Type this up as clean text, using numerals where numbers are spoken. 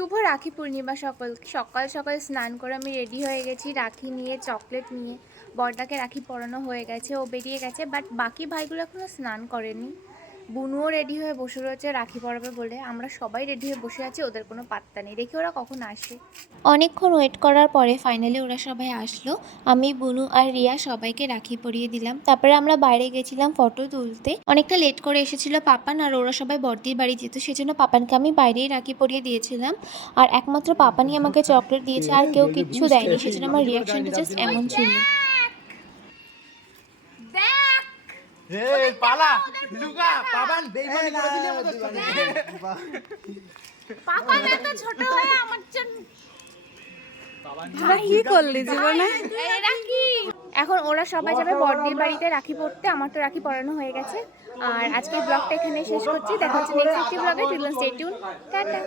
শুভ রাখি পূর্ণিমা সকাল সকাল স্নান করে আমি রেডি হয়ে গেছি রাখি নিয়ে, চকলেট নিয়ে। বড়দাকে রাখি পরানো হয়ে গেছে, ও বেরিয়ে গেছে, বাট বাকি ভাইগুলো এখনো স্নান করেনি। বুনুও রেডি হয়ে বসে রয়েছে রাখি পরাবে বলে। আমরা সবাই রেডি হয়ে বসে আছি, ওদের কোনো পাত্তা নেই। দেখি ওরা কখন আসে। অনেকক্ষণ ওয়েট করার পরে ফাইনালি ওরা সবাই আসলো। আমি, বুনু আর রিয়া সবাইকে রাখি পরিয়ে দিলাম। তারপরে আমরা বাইরে গেছিলাম ফটো তুলতে। অনেকটা লেট করে এসেছিল পাপান, আর ওরা সবাই বড়দির বাড়ি যেত, সেজন্য পাপানকে আমি বাইরেই রাখি পরিয়ে দিয়েছিলাম। আর একমাত্র পাপানই আমাকে চকলেট দিয়েছে, আর কেউ কিচ্ছু দেয়নি, সেজন্য আমার রিয়াকশনটা জাস্ট এমন ছিল। পালা লুকা পাবান বেইমানি করে দিলে মতো পাপান এত ছোট হয়ে আমার জন্য কি করলি জীবনে? রাখি এখন ওরা সবাই যাবে বড়দির বাড়িতে রাখি পরতে। আমার তো রাখি পরানো হয়ে গেছে। আর আজকের ব্লগটা এখানে শেষ করছি। দেখা হচ্ছে নেক্সট একটি ব্লগে। Till then stay tuned. Tata.